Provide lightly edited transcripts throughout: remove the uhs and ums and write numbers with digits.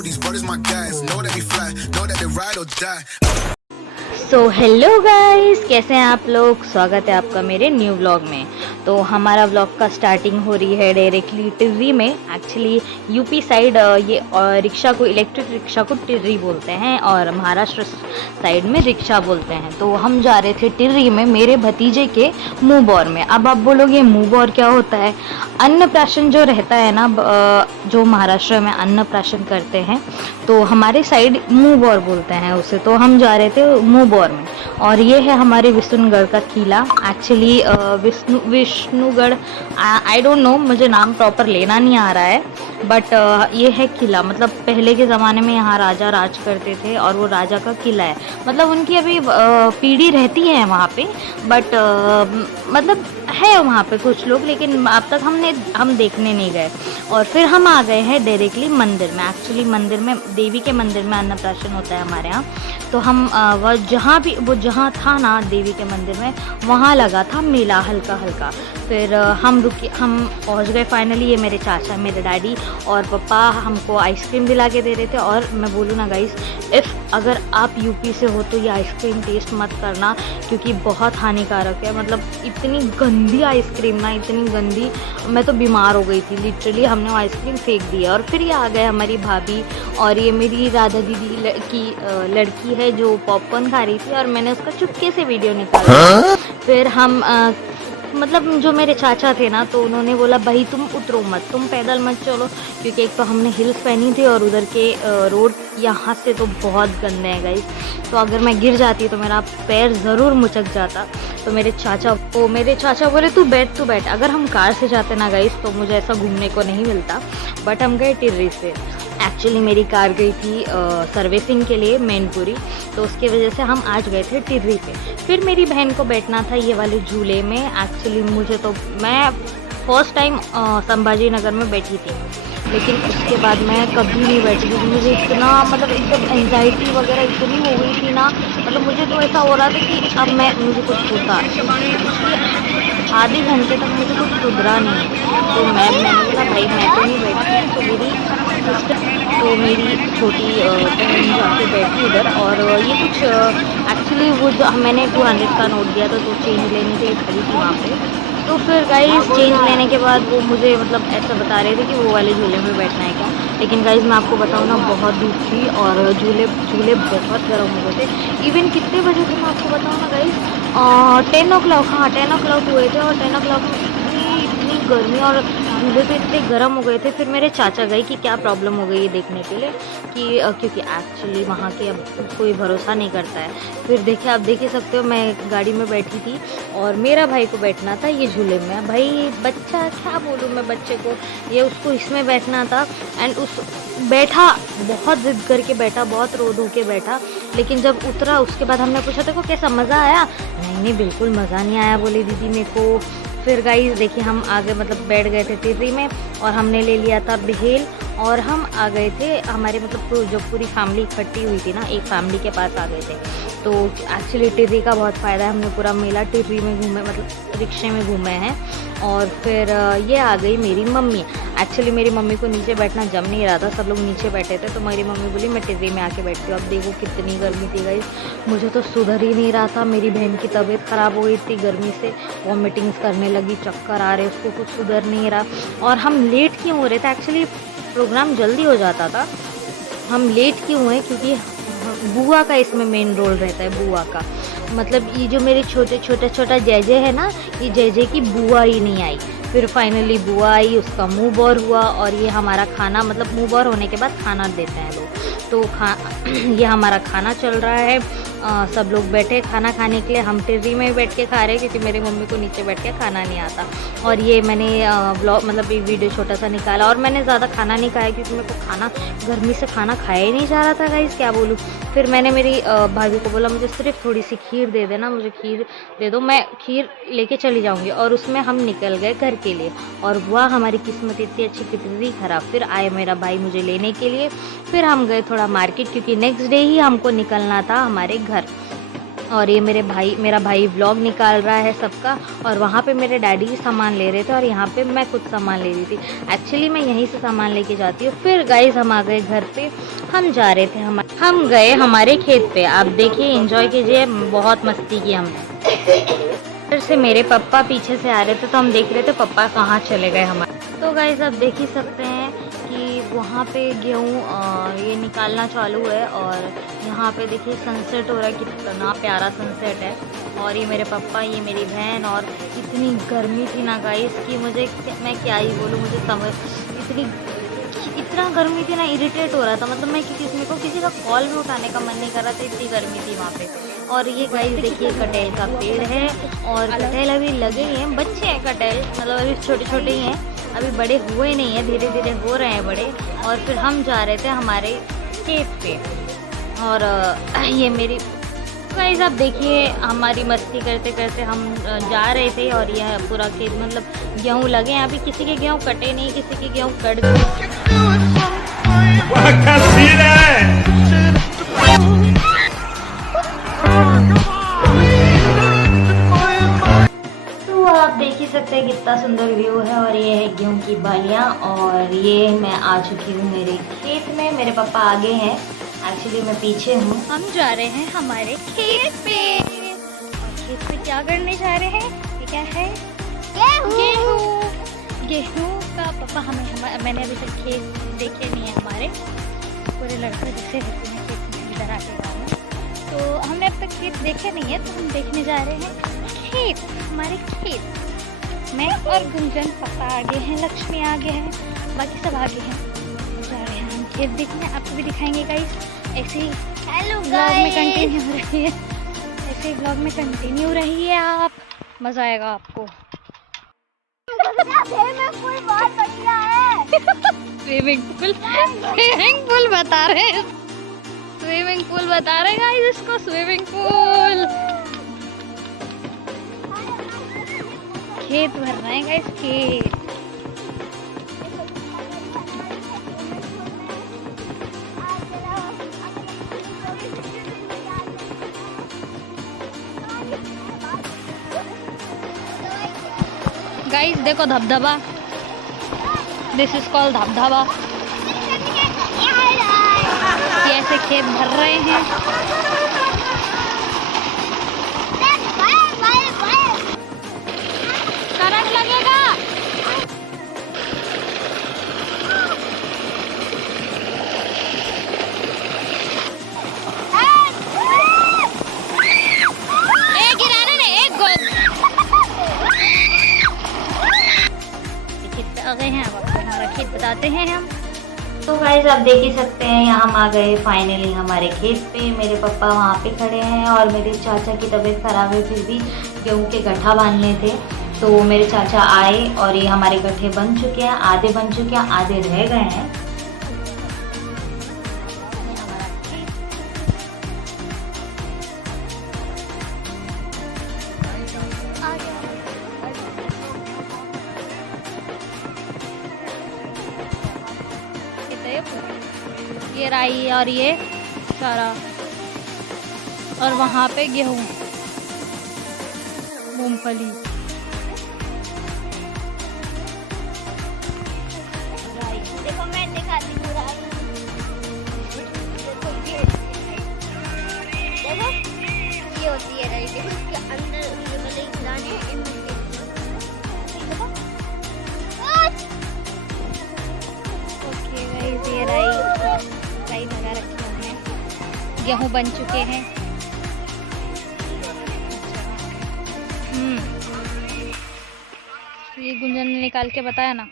these brothers my guys. Know that we fly, know that they ride or die. So hello guys, कैसे हैं आप लोग। स्वागत है आपका मेरे न्यू व्लॉग में। तो हमारा व्लॉग का स्टार्टिंग हो रही है डायरेक्टली टिर्री में। एक्चुअली यूपी साइड ये रिक्शा को, इलेक्ट्रिक रिक्शा को टिर्री बोलते हैं और महाराष्ट्र साइड में रिक्शा बोलते हैं। तो हम जा रहे थे टिर्री में मेरे भतीजे के मुंहबौर में। अब आप बोलोगे मुंहबौर क्या होता है। अन्नप्राशन जो रहता है ना, जो महाराष्ट्र में अन्नप्राशन करते हैं, तो हमारे साइड मुंहबौर बोलते हैं उसे। तो हम जा रहे थे मुंहबौर में और ये है हमारे विष्णुगढ़ का किला। Actually Vishnugarh, I don't know, मुझे नाम प्रॉपर लेना नहीं आ रहा है, बट ये है किला। मतलब पहले के ज़माने में यहाँ राजा राज करते थे और वो राजा का किला है। मतलब उनकी अभी पीढ़ी रहती है वहाँ पे, बट मतलब है वहाँ पे कुछ लोग, लेकिन अब तक हम देखने नहीं गए। और फिर हम आ गए हैं डायरेक्टली मंदिर में। एक्चुअली मंदिर में, देवी के मंदिर में अन्नप्राशन होता है हमारे यहाँ। तो हम वह जहाँ था ना देवी के मंदिर में, वहाँ लगा था मेला हल्का हल्का। फिर हम पहुँच गए फाइनली। ये मेरे चाचा, मेरे डैडी और पापा हमको आइसक्रीम दिला के दे रहे थे। और मैं बोलूँ ना गाइस, अगर आप यूपी से हो तो ये आइसक्रीम टेस्ट मत करना, क्योंकि बहुत हानिकारक है। मतलब इतनी गंदी आइसक्रीम ना, इतनी गंदी, मैं तो बीमार हो गई थी लिटरली। हमने वो आइसक्रीम फेंक दी है। और फिर ये आ गए हमारी भाभी, और ये मेरी राधा दीदी की लड़की है जो पॉपकॉर्न खा रही थी, और मैंने उसका चुपके से वीडियो निकाला। फिर हम मतलब जो मेरे चाचा थे ना, तो उन्होंने बोला भाई तुम उतरो मत, तुम पैदल मत चलो, क्योंकि एक तो हमने हिल्स पहनी थी और उधर के रोड यहाँ से तो बहुत गंदे हैं गाइस। तो अगर मैं गिर जाती तो मेरा पैर ज़रूर मुचक जाता। तो मेरे चाचा बोले तू बैठ। अगर हम कार से जाते ना गाइस तो मुझे ऐसा घूमने को नहीं मिलता, बट हम गए टिर्री से। एक्चुअली मेरी कार गई थी सर्विसिंग के लिए मैनपुरी, तो उसकी वजह से हम आज गए थे टिर्री पे। फिर मेरी बहन को बैठना था ये वाले झूले में। एक्चुअली मैं फर्स्ट टाइम संभाजी नगर में बैठी थी, लेकिन उसके बाद मैं कभी नहीं बैठी, क्योंकि मुझे इतना, मतलब एकदम एंजाइटी वगैरह इतनी हो गई थी ना। मतलब मुझे तो ऐसा हो रहा था कि अब मुझे कुछ होता। आधे घंटे तक मुझे कुछ सुधरा नहीं। तो मैंने बोला भाई मैं तो नहीं बैठी। तो मेरी सिस्टर, तो मेरी छोटी बहन जाके बैठी उधर। और ये कुछ एक्चुअली वो जो मैंने 200 का नोट दिया था, तो चेंज लेने के लिए खड़ी थी वहाँ पे। तो फिर गाइस चेंज लेने के बाद वो मुझे मतलब ऐसा बता रहे थे कि वो वाले झूले में बैठना है क्या। लेकिन गाइस मैं आपको बताऊँ ना, बहुत धूप थी और झूले बहुत गर्म हो गए थे। इवन कितने बजे थे मैं आपको बताऊँ ना गाइस, 10 o'clock, हाँ 10 o'clock हुए थे। और 10 o'clock में इतनी गर्मी और झूले तो इतने गर्म हो गए थे। फिर मेरे चाचा गए कि क्या प्रॉब्लम हो गई है देखने के लिए, कि क्योंकि एक्चुअली वहाँ के अब कोई भरोसा नहीं करता है। फिर देखिए, आप देख ही सकते हो, मैं गाड़ी में बैठी थी और मेरा भाई को बैठना था ये झूले में। भाई बच्चा, क्या बोलूँ मैं बच्चे को, ये उसको इसमें बैठना था। एंड बैठा, बहुत ज़िद करके बैठा, बहुत रो धो के बैठा। लेकिन जब उतरा उसके बाद हमने पूछा तेरे को कैसा, मज़ा आया? नहीं बिल्कुल मज़ा नहीं आया, बोली दीदी मेरे को। फिर गाइस देखिए हम आगे मतलब बैठ गए थे टिर्री में, और हमने ले लिया था बेल, और हम आ गए थे हमारे मतलब जो पूरी फैमिली इकट्ठी हुई थी ना, एक फैमिली के पास आ गए थे। तो एक्चुअली टिर्री का बहुत फ़ायदा है। हमने पूरा मेला टिर्री में घूमे, मतलब रिक्शे में घूमे हैं। और फिर ये आ गई मेरी मम्मी। एक्चुअली मेरी मम्मी को नीचे बैठना जम नहीं रहा था, सब लोग नीचे बैठे थे। तो मेरी मम्मी बोली मैं टिर्री में आके बैठती हूँ। अब देखो कितनी गर्मी थी गाइस, मुझे तो सुधर ही नहीं रहा था। मेरी बहन की तबीयत ख़राब हो गई थी गर्मी से, वॉमिटिंग्स करने लगी, चक्कर आ रहे, उसको कुछ सुधर नहीं रहा। और हम लेट क्यों हो रहे थे, एक्चुअली प्रोग्राम जल्दी हो जाता था, हम लेट क्यों हुए, क्योंकि बुआ का इसमें मेन रोल रहता है। बुआ का मतलब ये जो मेरे छोटा जैजे है ना, ये जैजे की बुआ ही नहीं आई। फिर फाइनली बुआ आई, उसका मुंह बोर हुआ। और ये हमारा खाना, मतलब मुंह बोर होने के बाद खाना देते हैं लोग, तो ये हमारा खाना चल रहा है। सब लोग बैठे खाना खाने के लिए। हम टिर्री में बैठ के खा रहे हैं, क्योंकि मेरी मम्मी को नीचे बैठ के खाना नहीं आता। और ये मैंने ब्लॉग, मतलब एक वीडियो छोटा सा निकाला। और मैंने ज़्यादा खाना नहीं खाया, क्योंकि मेरे को खाना, गर्मी से खाना खाया ही नहीं जा रहा था गाइस, क्या बोलूँ। फिर मैंने मेरी भाभी को बोला मुझे सिर्फ थोड़ी सी खीर दे देना, मुझे खीर दे दो, मैं खीर लेके चली जाऊँगी। और उसमें हम निकल गए घर के लिए। और वाह हमारी किस्मत इतनी अच्छी, कितनी ख़राब। फिर आए मेरा भाई मुझे लेने के लिए। फिर हम गए थोड़ा मार्केट, क्योंकि नेक्स्ट डे ही हमको निकलना था हमारे घर। और ये मेरा भाई व्लॉग निकाल रहा है सबका, और वहाँ पे मेरे डैडी सामान ले रहे थे और यहाँ पे मैं कुछ सामान ले रही थी। एक्चुअली मैं यहीं से सामान लेके जाती हूँ। फिर गाइस हम आ गए घर पे। हम जा रहे थे हम गए हमारे खेत पे। आप देखिए, एंजॉय कीजिए, बहुत मस्ती की हमने। फिर से मेरे पापा पीछे से आ रहे थे तो हम देख रहे थे पापा कहाँ चले गए हमारे। तो गाइस आप देख ही सकते हैं कि वहाँ पे गेहूँ ये निकालना चालू है, और यहाँ पे देखिए सनसेट हो रहा है, कितना प्यारा सनसेट है। और ये मेरे पापा, ये मेरी बहन। और इतनी गर्मी थी ना गाइस कि मैं क्या ही बोलूँ, मुझे समझ इतना गर्मी थी ना, इरिटेट हो रहा था। मतलब मैं किसी का कॉल भी उठाने का मन नहीं कर रहा था, इतनी गर्मी थी वहाँ पे। और ये गाइस देखिए कटहल का पेड़ है, और कटहल अभी लगे ही हैं, बच्चे हैं कटहल, मतलब अभी छोटे छोटे ही हैं, अभी बड़े हुए नहीं हैं, धीरे धीरे हो रहे हैं बड़े। और फिर हम जा रहे थे हमारे खेत पे, और ये मेरी गाइस आप देखिए हमारी मस्ती करते करते हम जा रहे थे। और यह पूरा खेत मतलब गेहूँ लगे हैं, अभी किसी के गेहूँ कटे नहीं, किसी के गेहूँ कट गए। तो आप देख ही सकते हैं कितना सुंदर व्यू है। और ये है गेहूं की बालियां, और ये मैं आ चुकी हूँ मेरे खेत में। मेरे पापा आगे हैं, एक्चुअली मैं पीछे हूँ। हम जा रहे हैं हमारे खेत पे। और खेत पे क्या करने जा रहे हैं? ये क्या है? गेहूं का पापा मैंने अभी तक खेत देखे नहीं है हमारे। पूरे लड़के जैसे रहते हैं खेत में, इधर आके गाँव में, तो हमने अब तक खेत देखे नहीं है, तो हम देखने जा रहे हैं खेत, हमारे खेत। मैं और गुंजन, पापा आगे हैं, लक्ष्मी आगे है, बाकी सब आगे हैं। जा रहे हैं हम खेत देखने, आपको भी दिखाएंगे गाइस। ऐसे ही ब्लॉग में कंटिन्यू हो रही है, ऐसे ही ब्लॉग में कंटिन्यू रहिए आप, मज़ा आएगा आपको। स्विमिंग पूल बता रहे हैं, स्विमिंग पूल बता रहे हैं गाइस इसको, स्विमिंग पूल। खेत भर रहे हैं गाइस, खेत। गाइस देखो धबधबा, दिस इज कॉल्ड धबधबा। ये ऐसे खेत भर रहे हैं। करंट लगेगा। गिराने ने एक गोल। खेत पे आ गए हैं, अब आपको हमारा खेत बताते हैं हम। तो गाइस आप देख ही सकते हैं, यहाँ हम आ गए फाइनली हमारे खेत पे। मेरे पापा वहाँ पे खड़े हैं, और मेरे चाचा की तबीयत ख़राब है, फिर भी गेहूँ के गट्ठा बांधने थे, तो मेरे चाचा आए और ये हमारे गट्ठे बन चुके हैं, आधे बन चुके हैं, आधे रह गए हैं। ये राई और ये सारा, और वहाँ पे गेहूँ, मूंगफली। देखो मैं दिखाती हूँ राई, देखो ये होती है राई, देखो इसके अंदर ये वाले दाने ओके गाइस, ये राई लगा रखे हैं, गेहूँ बन चुके हैं। ये गुंजन ने निकाल के बताया ना।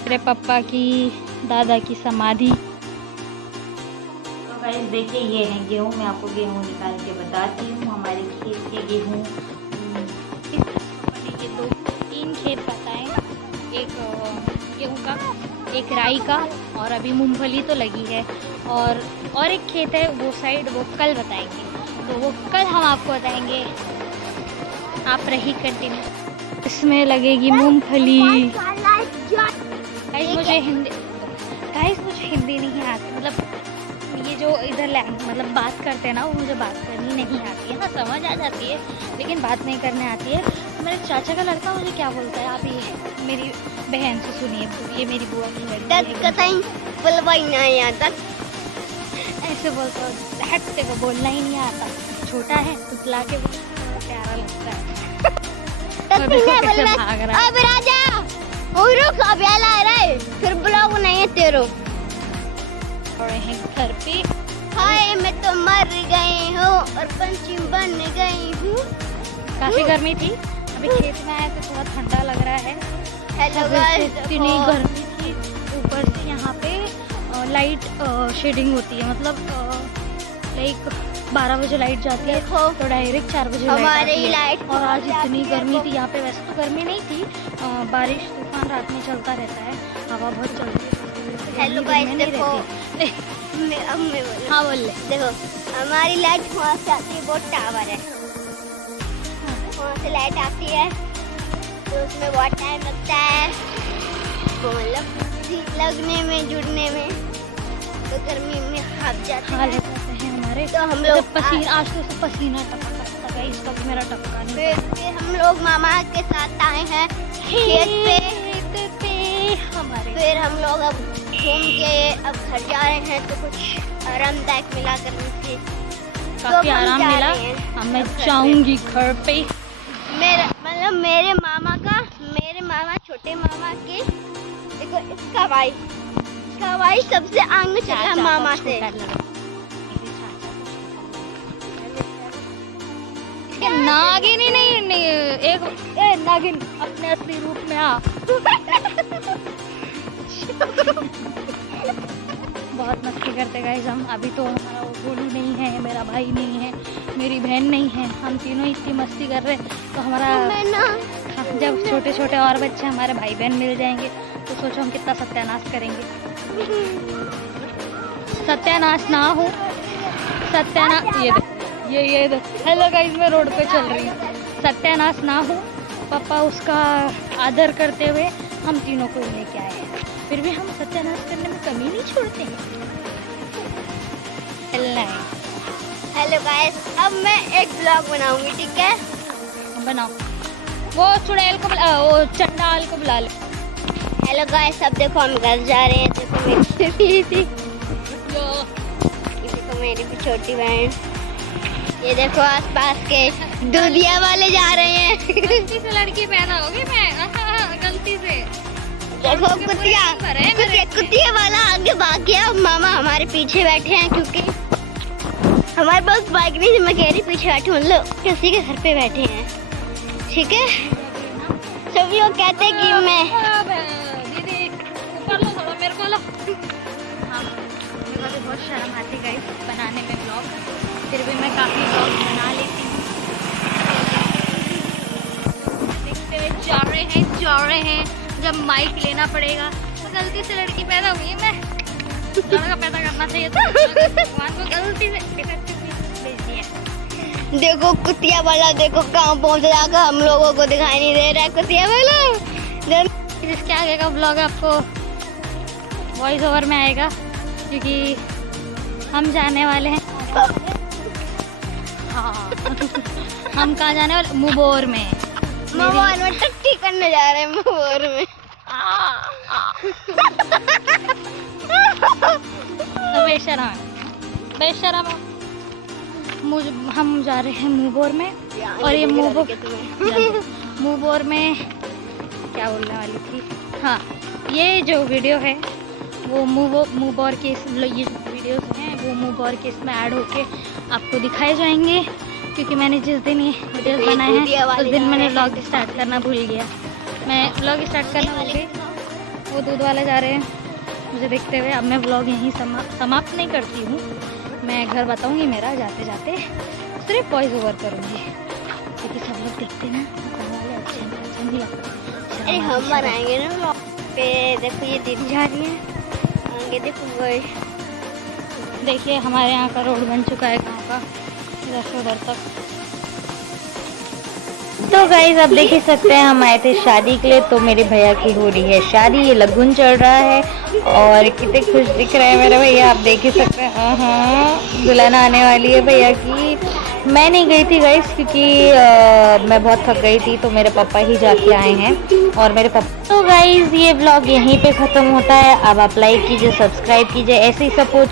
मेरे पापा की दादा की समाधि। तो गाइस देखिए ये है गेहूँ, मैं आपको गेहूँ निकाल के बताती हूँ। हमारे खेत के गेहूँ, ये 2-3 खेत बताएं, एक गेहूँ का, एक राई का, और अभी मूंगफली तो लगी है, और एक खेत है वो साइड, वो कल बताएंगे, तो वो कल हम आपको बताएंगे। आप रही कंटिन्यू। इसमें लगेगी मूंगफली। गाइस मुझे हिंदी नहीं आती, मतलब ये जो इधर मतलब बात करते हैं ना, वो मुझे बात करनी नहीं आती है ना, समझ आ जाती है लेकिन बात नहीं करने आती है। मेरे चाचा का लड़का मुझे क्या बोलता है, आप ये मेरी बहन से सुनिए, ये मेरी बुआ की लड़की है, ऐसे बोलता है, तेरे को बोलना ही नहीं आता, छोटा है तुतला के प्यारा लगता है। भाग रहा है। राजा रुक, अब यार आ रहा है, फिर ब्लॉग नहीं है तेरो। और हैं घर पे। हाय मैं तो मर गई हूँ और पंछी बन गई हूँ। काफी गर्मी थी, अभी खेत में आए तो थोड़ा ठंडा लग रहा है। हेलो गाइस, इतनी गर्मी थी, ऊपर से यहाँ पे लाइट शेडिंग होती है, मतलब लाइक 12 बजे लाइट जाती है तो डायरेक्ट 4 बजे हमारी लाइट। और आज इतनी गर्मी थी यहाँ पे, वैसे तो गर्मी नहीं थी, बारिश तूफान रात में चलता रहता है, हवा बहुत चलती है। हेलो गाइस देखो, हाँ बोल ले। देखो हमारी लाइट वहाँ से आती है, बहुत टावर है, वहाँ से लाइट आती है तो उसमें बहुत टाइम लगता है, मतलब लगने में जुड़ने में, तो गर्मी में हाथ जाते हैं हमारे। तो हम लोग पसीना, आज तो पसीना टपका है, इसका भी मेरा टपका नहीं। फिर हम लोग मामा के साथ आए हैं खेत पे हमारे। फिर हम लोग अब घूम के अब घर जा रहे हैं, तो कुछ आरामदायक मिला करने से काफी आराम मिला। अब मैं जाऊंगी घर पे। मेरे मामा छोटे मामा के, देखो इसका भाई सबसे आगे चला मामा से। नागिन ही नहीं, एक नागिन अपने असली रूप में आ। बहुत मस्ती करते गाइस हम। अभी तो हमारा वो गोलू नहीं है, मेरा भाई नहीं है, मेरी बहन नहीं है, हम तीनों इतनी मस्ती कर रहे हैं। तो हमारा जब छोटे छोटे और बच्चे हमारे भाई बहन मिल जाएंगे तो सोचो हम कितना सत्यानाश करेंगे। सत्यानाश ना हो, सत्यानाश ये हेलो गाइस, मैं रोड पे चल रही हूँ। सत्यानाश ना हो, पापा उसका आदर करते हुए हम तीनों को लेके आए हैं, फिर भी हम सत्यानाश करने में कमी नहीं छोड़ते हैं। हेलो गाइस, अब मैं एक ब्लॉग बनाऊंगी, ठीक है? बनाओ। वो चुड़ैल को बुला, वो चंडाल को बुला ले। हेलो गाइस, अब देखो हम घर जा रहे हैं। देखो मेरी भी छोटी बहन, ये देखो आसपास के दूधिया वाले जा रहे हैं। गलती से लड़की पैदा होगी मैं, गलती से। देखो कुतिया वाला आगे भाग गया, मामा हमारे पीछे बैठे हैं, क्योंकि हमारे पास बाइक नहीं, मैं कह रही पीछे बैठे, मतलब किसी के घर पे बैठे हैं, ठीक है? सब लोग कहते हैं कि मैं दीदी ऊपर लो थोड़ा, मेरे को लो। हाँ, मुझे बहुत शर्म आती है गाइस बनाने में ब्लॉग, फिर भी मैं काफ़ी ब्लॉग बना लेती हूँ। देखते हुए जा रहे हैं। जब माइक लेना पड़ेगा तो गलती से लड़की पैदा हुई, मैं लड़का पैदा करना चाहिए था, भगवान को गलती से भेज दिया। देखो कुतिया वाला, देखो कहाँ पहुँच जाएगा, हम लोगों को दिखाई नहीं दे रहा है कुतिया वाला। इसके आगे का ब्लॉग आपको वॉइस ओवर में आएगा, क्योंकि हम जाने वाले हैं। हाँ हम कहाँ जाने वाले? मुबोर में टट्टी करने जा रहे हैं मुबोर में। बेशरम हम जा रहे हैं मुबोर में। और ये मुबोर में क्या बोलने वाली थी, हाँ, ये जो वीडियो है वो मुबोर के, ये वीडियोस हैं वो मुबोर के इसमें ऐड होके आपको दिखाए जाएंगे, क्योंकि मैंने जिस दिन ये वीडियोस बनाए हैं उस दिन मैंने व्लॉग स्टार्ट करना भूल गया। मैं व्लॉग स्टार्ट करना भूल गई। वो दूध वाले जा रहे हैं मुझे देखते हुए। अब मैं व्लॉग यहीं समाप्त नहीं करती हूँ, मैं घर बताऊँगी मेरा जाते जाते, सिर्फ वॉइस ओवर करूँगी, क्योंकि सब लोग देखते हैं ना, अच्छा नहीं लगता। अरे हम बनाएंगे ना व्लॉग पे। देखो ये दीदी जा रही है आगे, देखो देखिए हमारे यहाँ का रोड बन चुका है गाँव का, इधर से उधर तक। तो गाइज आप देख ही सकते हैं हम आए थे शादी के लिए, तो मेरे भैया की हो रही है शादी, ये लगन चल रहा है और कितने खुश दिख रहे हैं मेरे भैया, आप देख ही सकते हैं। दुल्हन आने वाली है भैया की। मैं नहीं गई थी गाइज क्योंकि मैं बहुत थक गई थी, तो मेरे पापा ही जाके आए हैं और मेरे पापा। तो गाइज ये व्लॉग यहीं पे ख़त्म होता है। अब आप लाइक कीजिए, सब्सक्राइब कीजिए, ऐसे ही सपोर्ट